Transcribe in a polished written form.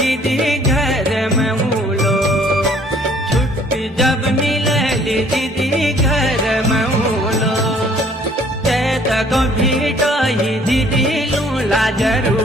दीदी घर में उलो, छुट्टी जब मिलली दीदी घर में उलो, ते तक भेटही दीदी लूला जरूर।